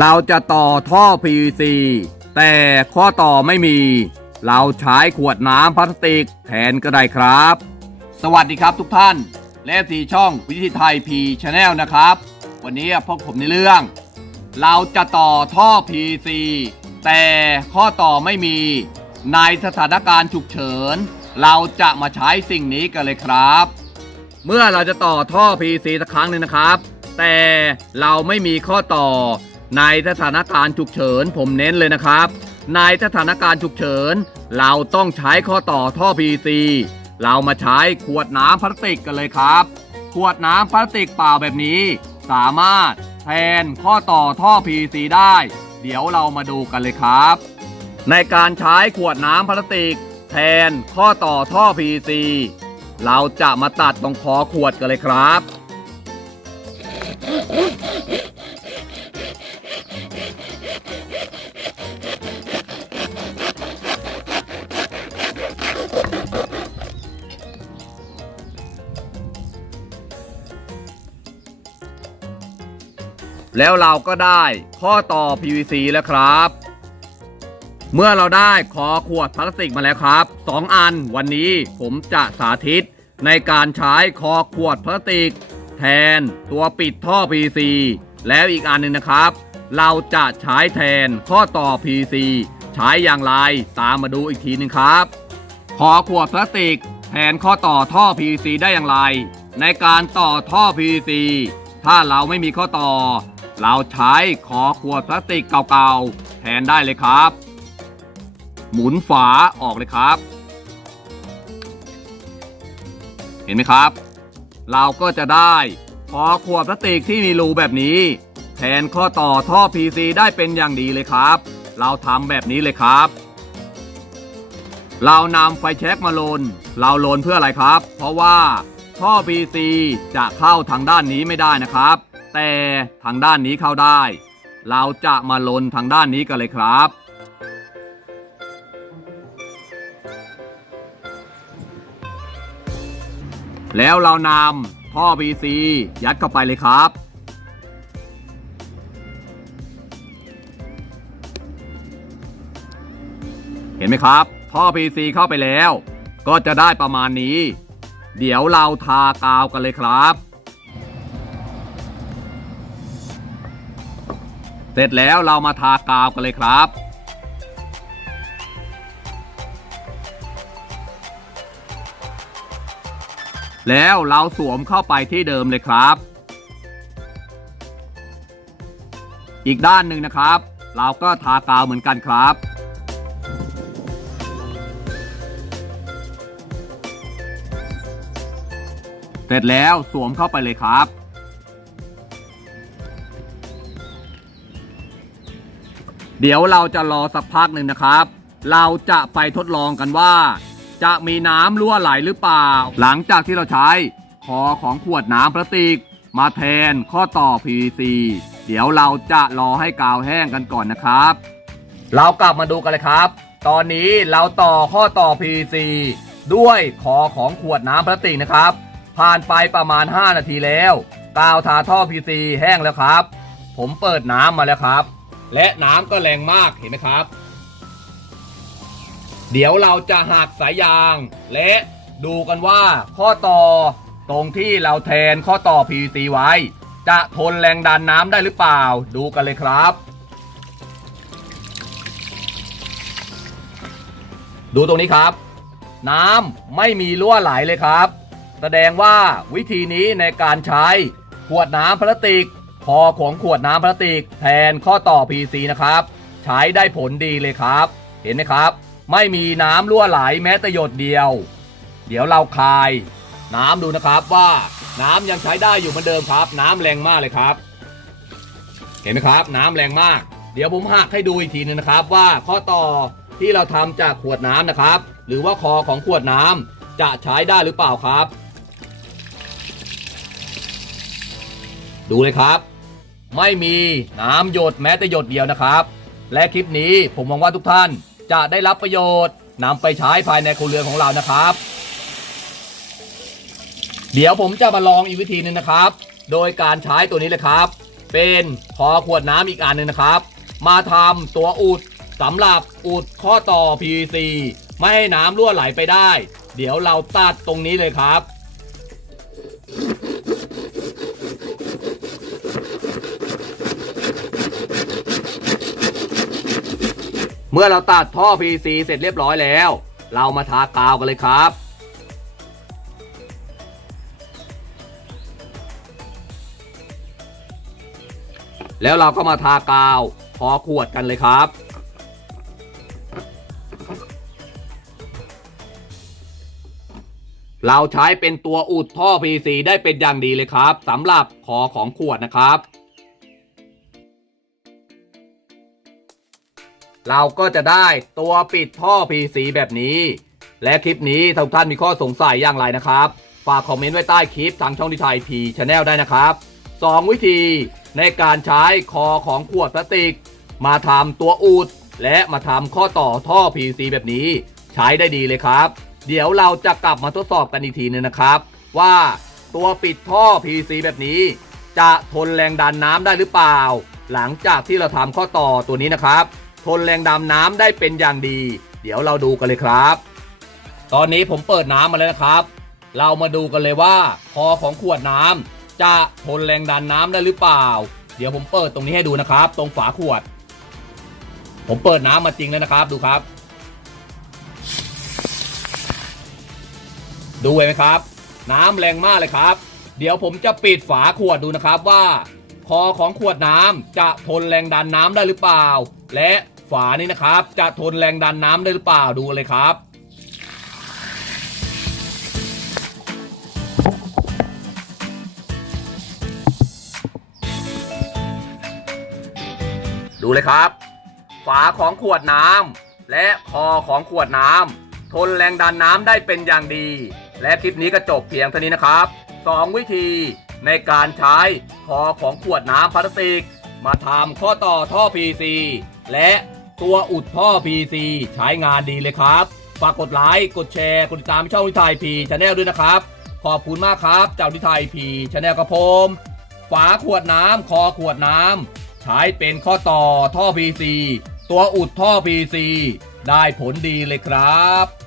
เราจะต่อท่อ PVC แต่ข้อต่อไม่มี เราใช้ขวดน้ำพลาสติกแทนก็ได้ครับ สวัสดีครับทุกท่านและสีช่องวิธีไทย P Channel นะครับ วันนี้พวกผมในเรื่อง เราจะต่อท่อ PVC แต่ข้อต่อไม่มี ในสถานการณ์ฉุกเฉิน เราจะมาใช้สิ่งนี้กันเลยครับ เมื่อเราจะต่อท่อ PVC สักครั้งหนึ่งนะครับ แต่เราไม่มีข้อต่อ ในสถานการณ์ฉุกเฉินผมเน้นเลยนะครับ ในสถานการณ์ฉุกเฉิน เราต้องใช้ข้อต่อท่อ PVC เรามาใช้ขวดน้ำพลาสติกกันเลยครับ ขวดน้ำพลาสติกเปล่าแบบนี้ สามารถแทนข้อต่อท่อ PVC ได้ เดี๋ยวเรามาดูกันเลยครับ ในการใช้ขวดน้ำพลาสติก แทนข้อต่อท่อ PVC เราจะมาตัดตรงคอขวดกันเลยครับ แล้วเราก็ได้ข้อต่อ PVC แล้วครับ เมื่อเราได้คอขวดพลาสติกมาแล้วครับ 2 อันวันนี้ผมจะสาธิตในการใช้คอขวดพลาสติก แทนตัวปิดท่อ PVC แล้วอีกอันหนึ่งนะครับ เราจะใช้แทนข้อต่อ PVC ใช้อย่างไรตามมาดูอีกทีหนึงครับคอขวดพลาสติกแทนข้อต่อท่อ PVC ได้อย่างไร ในการต่อท่อ PVC ถ้าเราไม่มีข้อต่อ เราใช้คอขวดพลาสติกเก่าๆ แทนได้เลยครับ หมุนฝาออกเลยครับ เห็นไหมครับ เราก็จะได้คอขวดพลาสติกที่มีรูแบบนี้ แทนข้อต่อท่อ PC ได้เป็นอย่างดีเลยครับ เราทำแบบนี้เลยครับ เรานำไฟแช็กมาลน เราลนเพื่ออะไรครับ เพราะว่าท่อ PC จะเข้าทางด้านนี้ไม่ได้นะครับ แต่ทางด้านนี้เข้าได้ เราจะมาลนทางด้านนี้กันเลยครับ แล้วเรานำท่อ PVC ยัดเข้าไปเลยครับเห็นไหมครับ ท่อ PC เข้าไปแล้ว ก็จะได้ประมาณนี้ เดี๋ยวเราทากาวกันเลยครับ เสร็จแล้วเรามาทากาวกันเลยครับแล้วเราสวมเข้าไปที่เดิมเลยครับ อีกด้านหนึ่งนะครับ เราก็ทากาวเหมือนกันครับ เสร็จแล้วสวมเข้าไปเลยครับ เดี๋ยวเราจะรอสักพักหนึ่งนะครับ เราจะไปทดลองกันว่า จะมีน้ำรั่วไหลหรือเปล่า หลังจากที่เราใช้คอของขวดน้ำพลาสติก มาแทนข้อต่อ PVC เดี๋ยวเราจะรอให้กาวแห้งกันก่อนนะครับ เรากลับมาดูกันเลยครับ ตอนนี้เราต่อข้อต่อ PVC ด้วยคอของขวดน้ำพลาสติกนะครับ ผ่านไปประมาณ 5 นาทีแล้ว กาวทาท่อ PVC แห้งแล้วครับ ผมเปิดน้ำมาแล้วครับ และน้ำก็แรงมากเห็นไหมครับ เดี๋ยวเราจะหักสายยาง และดูกันว่าข้อต่อตรงที่เราแทนข้อต่อ PVC ไว้ จะทนแรงดันน้ำได้หรือเปล่า ดูกันเลยครับ ดูตรงนี้ครับ น้ำไม่มีรั่วไหลเลยครับ แสดงว่าวิธีนี้ในการใช้ขวดน้ำพลาสติก คอของขวดน้ำพลาสติก แทนข้อต่อ PC นะครับ ใช้ได้ผลดีเลยครับ เห็นไหมครับ ไม่มีน้ำรั่วไหลแม้แต่หยดเดียว เดี๋ยวเราคาย น้ำดูนะครับว่าน้ำยังใช้ได้อยู่เหมือนเดิมครับ น้ำแรงมากเลยครับ เห็นไหมครับ น้ำแรงมาก เดี๋ยวผมหักให้ดูอีกทีนึงนะครับ ว่าข้อต่อที่เราทำจากขวดน้ำนะครับ หรือว่าคอของขวดน้ำจะใช้ได้หรือเปล่าครับ ดูเลยครับ ไม่มีน้ำหยดแม้แต่หยดเดียวนะครับ และคลิปนี้ผมหวังว่าทุกท่านจะได้รับประโยชน์นำไปใช้ภายในครัวเรือนของเรานะครับ เดี๋ยวผมจะมาลองอีกวิธีหนึงนะครับ โดยการใช้ตัวนี้เลยครับ เป็นคอขวดน้ำอีกอันหนึ่งนะครับ มาทำตัวอุดสำหรับอุดข้อต่อ PVC ไม่ให้น้ำรั่วไหลไปได้ เดี๋ยวเราตัดตรงนี้เลยครับ เมื่อเราตัดท่อ PVC เสร็จเรียบร้อยแล้ว เรามาทากาวกันเลยครับ แล้วเราก็มาทากาวพอขวดกันเลยครับเราใช้เป็นตัวอุดท่อ PVC ได้เป็นอย่างดีเลยครับสำหรับคอของขวดนะครับ เราก็จะได้ตัวปิดท่อ PC แบบนี้ และคลิปนี้ถ้าทุกท่านมีข้อสงสัยอย่างไรนะครับ ฝากคอมเมนต์ไว้ใต้คลิปทางช่องดิไทยพีชาแนลได้นะครับ 2 วิธีในการใช้คอของขวดพลาสติก มาทำตัวอุดและมาทำข้อต่อท่อ PC แบบนี้ ใช้ได้ดีเลยครับ เดี๋ยวเราจะกลับมาทดสอบกันอีกทีนึงนะครับ ว่าตัวปิดท่อ PC แบบนี้ จะทนแรงดันน้ำได้หรือเปล่า หลังจากที่เราทำข้อต่อตัวนี้นะครับ ทนแรงดันน้ำได้เป็นอย่างดี เดี๋ยวเราดูกันเลยครับ ตอนนี้ผมเปิดน้ำมาแล้วนะครับ เรามาดูกันเลยว่าคอของขวดน้ำจะทนแรงดันน้ำได้หรือเปล่า เดี๋ยวผมเปิดตรงนี้ให้ดูนะครับ ตรงฝาขวด ผมเปิดน้ำมาจริงแล้วนะครับดูครับ ดูเห็นไหมครับ น้ำแรงมากเลยครับ เดี๋ยวผมจะปิดฝาขวดดูนะครับว่าคอของขวดน้ำจะทนแรงดันน้ำได้หรือเปล่า และฝานี้นะครับ จะทนแรงดันน้ำได้หรือเปล่าดูเลยครับดูเลยครับ ฝาของขวดน้ำและคอของขวดน้ำทนแรงดันน้ำได้เป็นอย่างดี และคลิปนี้ก็จบเพียงเท่านี้นะครับ 2 วิธีในการใช้คอของขวดน้ำพลาสติก มาทำข้อต่อท่อ PC และตัวอุดท่อ PC ใช้งานดีเลยครับ ฝากกดไลค์กดแชร์ กดติดตามช่องนิทยพีชาแนลด้วยนะครับ ขอบคุณมากครับเจ้านิทยพีชาแนลกระผม ฝาขวดน้ำคอขวดน้ำใช้เป็นข้อต่อท่อ PC ตัวอุดท่อ PC ได้ผลดีเลยครับ